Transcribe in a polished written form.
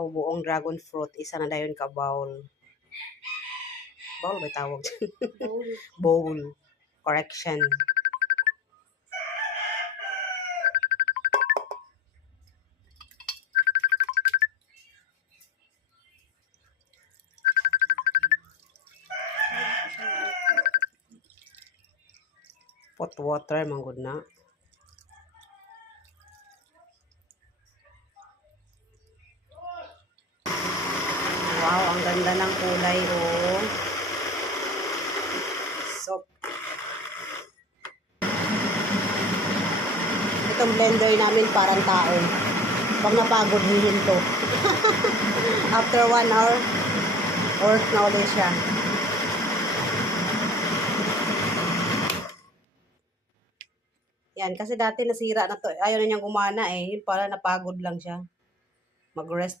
buong dragon fruit. Isa na dayon ka bowl. Bowl ba tawag? Bowl. Correction. Pot water, manggod na. Wow, ang ganda ng kulay, oh. So, itong blender namin parang tao. Pag napagod, hihinto. After 1 hour, work na ulit siya. Yan, kasi dati nasira na to. Ayaw na niyang gumana eh. Yun pala, napagod lang siya. Mag-rest lang.